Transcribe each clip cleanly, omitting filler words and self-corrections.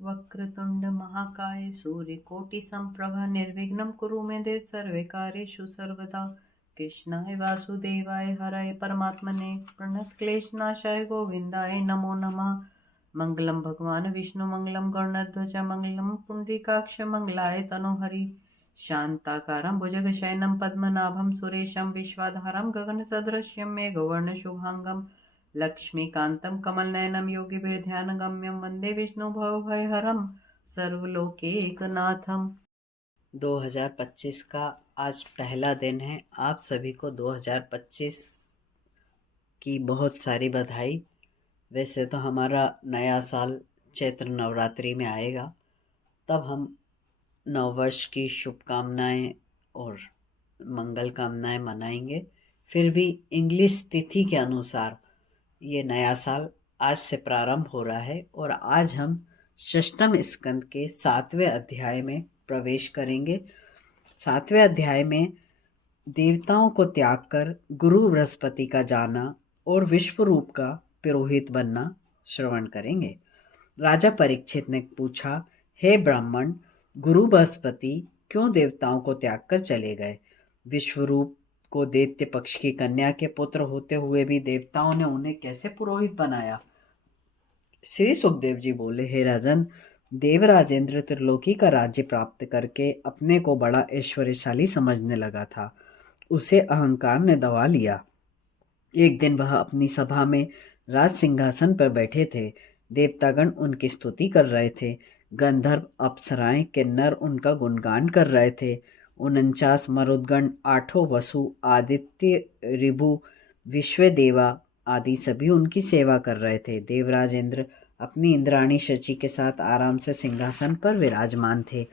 वक्रतुंड महाकाय सूर्यकोटि संप्रभा निर्विघ्नं कुरु मे देव सर्वे कार्येषु सर्वदा। कृष्णाय वासुदेवाय हराय परमात्मने प्रणतक्लेशनाशाय गोविन्दाय नमो नमः। मंगलम भगवान विष्णु मंगलम गरुड़ध्वज मंगलम पुंडरीकाक्ष मंगलाय तनोहरि। शांताकारं भुजगशयनं पद्मनाभं सुरेशं विश्वाधारं गगनसदृशं मेघवर्णशुभांगं लक्ष्मीकान्तं कमलनयनं योगिभिर्ध्यानगम्यं वन्दे विष्णुभवभयहरं सर्वलोकैकनाथम्। 2025 का आज पहला दिन है। आप सभी को 2025 की बहुत सारी बधाई। वैसे तो हमारा नया साल चैत्र नवरात्रि में आएगा, तब हम नववर्ष की शुभकामनाएं और मंगल कामनाएं मनाएंगे। फिर भी इंग्लिश तिथि के अनुसार ये नया साल आज से प्रारंभ हो रहा है और आज हम षष्ठम स्कंद के 7वें अध्याय में प्रवेश करेंगे। 7वें अध्याय में देवताओं को त्याग कर गुरु बृहस्पति का जाना और विश्वरूप का पुरोहित बनना श्रवण करेंगे। राजा परीक्षित ने पूछा, हे ब्राह्मण, गुरु बृहस्पति क्यों देवताओं को त्याग कर चले गए? विश्वरूप को दैत्य पक्ष की कन्या के पुत्र होते हुए भी देवताओं ने उन्हें कैसे पुरोहित बनाया? श्री सुखदेव जी बोले, हे राजन, देवराजेंद्र त्रिलोकी का राज्य प्राप्त करके अपने को बड़ा ऐश्वर्यशाली समझने लगा था। उसे अहंकार ने दबा लिया। एक दिन वह अपनी सभा में राज सिंहासन पर बैठे थे। देवतागण उनकी स्तुति कर रहे थे। गंधर्व, अप्सराएं, किन्नर उनका गुणगान कर रहे थे। 49 मरुदगण, 8 वसु, आदित्य, ऋभु, विश्वदेवा आदि सभी उनकी सेवा कर रहे थे। देवराज इंद्र अपनी इंद्राणी शची के साथ आराम से सिंहासन पर विराजमान थे।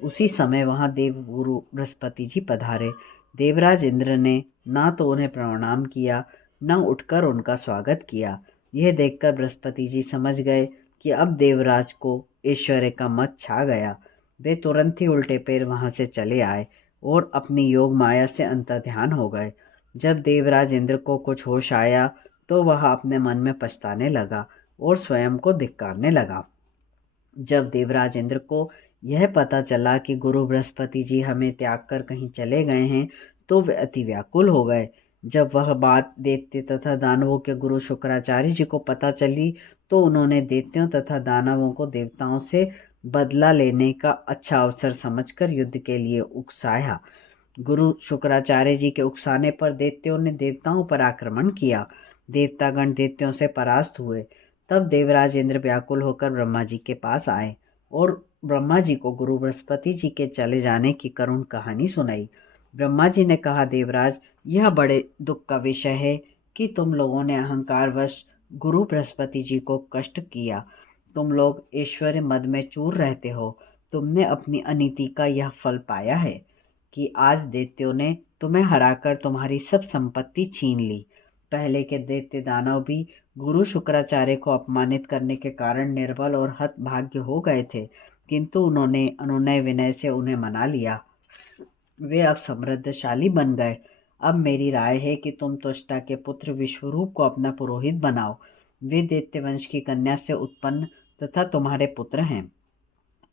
उसी समय वहां देवगुरु बृहस्पति जी पधारे। देवराज इंद्र ने ना तो उन्हें प्रणाम किया, न उठकर उनका स्वागत किया। यह देखकर बृहस्पति जी समझ गए कि अब देवराज को ऐश्वर्य का मत छा गया। वे तुरंत ही उल्टे पैर वहां से चले आए और अपनी योग माया से अंतर्ध्यान हो गए। जब देवराज इंद्र को कुछ होश आया तो वह अपने मन में पछताने लगा और स्वयं को धिक्कारने लगा। जब देवराज इंद्र को यह पता चला कि गुरु बृहस्पति जी हमें त्याग कर कहीं चले गए हैं तो वे अति व्याकुल हो गए। जब वह बात दैत्य तथा दानवों के गुरु शुक्राचार्य जी को पता चली तो उन्होंने दैत्यों तथा दानवों को देवताओं से बदला लेने का अच्छा अवसर समझकर युद्ध के लिए उकसाया। गुरु शुक्राचार्य जी के उकसाने पर दैत्यों ने देवताओं पर आक्रमण किया। देवतागण दैत्यों से परास्त हुए। तब देवराज इंद्र व्याकुल होकर ब्रह्मा जी के पास आए और ब्रह्मा जी को गुरु बृहस्पति जी के चले जाने की करुण कहानी सुनाई। ब्रह्मा जी ने कहा, देवराज, यह बड़े दुख का विषय है कि तुम लोगों ने अहंकारवश गुरु बृहस्पति जी को कष्ट किया। तुम लोग ऐश्वर्य मद में चूर रहते हो। तुमने अपनी अनीति का यह फल पाया है कि आज दैत्यों ने तुम्हें हराकर तुम्हारी सब संपत्ति छीन ली। पहले के दैत्य दानव भी गुरु शुक्राचार्य को अपमानित करने के कारण निर्बल और हतभाग्य हो गए थे, किंतु उन्होंने अनुनय विनय से उन्हें मना लिया। वे अब समृद्धशाली बन गए। अब मेरी राय है कि तुम त्वष्टा के पुत्र विश्वरूप को अपना पुरोहित बनाओ। वे दैत्य वंश की कन्या से उत्पन्न तथा तुम्हारे पुत्र हैं।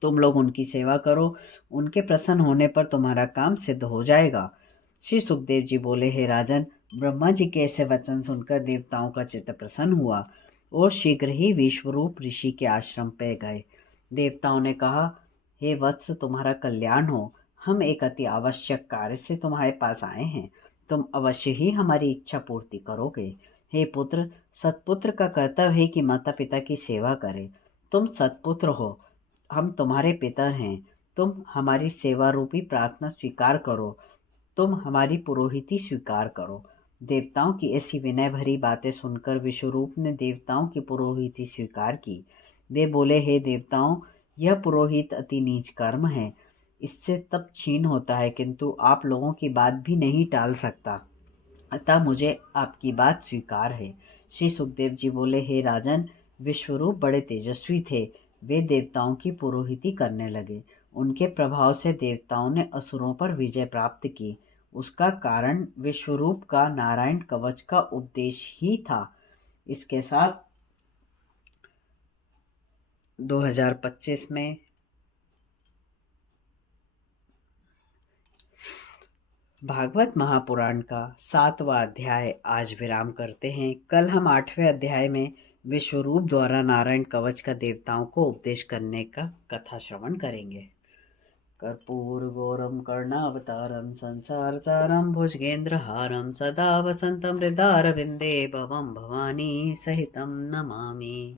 तुम लोग उनकी सेवा करो। उनके प्रसन्न होने पर तुम्हारा काम सिद्ध हो जाएगा। श्री सुखदेव जी बोले, हे राजन, ब्रह्मा जी के ऐसे वचन सुनकर देवताओं का चित्त प्रसन्न हुआ और शीघ्र ही विश्वरूप ऋषि के आश्रम पे गए। देवताओं ने कहा, हे वत्स, तुम्हारा कल्याण हो। हम एक अति आवश्यक कार्य से तुम्हारे पास आए हैं। तुम अवश्य ही हमारी इच्छा पूर्ति करोगे। हे पुत्र, सत्पुत्र का कर्तव्य है कि माता पिता की सेवा करे। तुम सत्पुत्र हो, हम तुम्हारे पिता हैं। तुम हमारी सेवा रूपी प्रार्थना स्वीकार करो। तुम हमारी पुरोहिती स्वीकार करो। देवताओं की ऐसी विनय भरी बातें सुनकर विश्वरूप ने देवताओं की पुरोहिती स्वीकार की। वे बोले, हे देवताओं, यह पुरोहित अति नीच कर्म है। इससे तप क्षीण होता है, किंतु आप लोगों की बात भी नहीं टाल सकता, अतः मुझे आपकी बात स्वीकार है। श्री सुखदेव जी बोले, हे राजन, विश्वरूप बड़े तेजस्वी थे। वे देवताओं की पुरोहिती करने लगे। उनके प्रभाव से देवताओं ने असुरों पर विजय प्राप्त की। उसका कारण विश्वरूप का नारायण कवच का उपदेश ही था। इसके साथ 2025 में भागवत महापुराण का 7वां अध्याय आज विराम करते हैं। कल हम 8वें अध्याय में विश्वरूप द्वारा नारायण कवच का देवताओं को उपदेश करने का कथा श्रवण करेंगे। कर्पूरगौरम कर्णावतारम संसार सारम भुजगेंद्रहारम सदा वसंतम हृदयारविंदे भवम भवानी सहितं नमामि।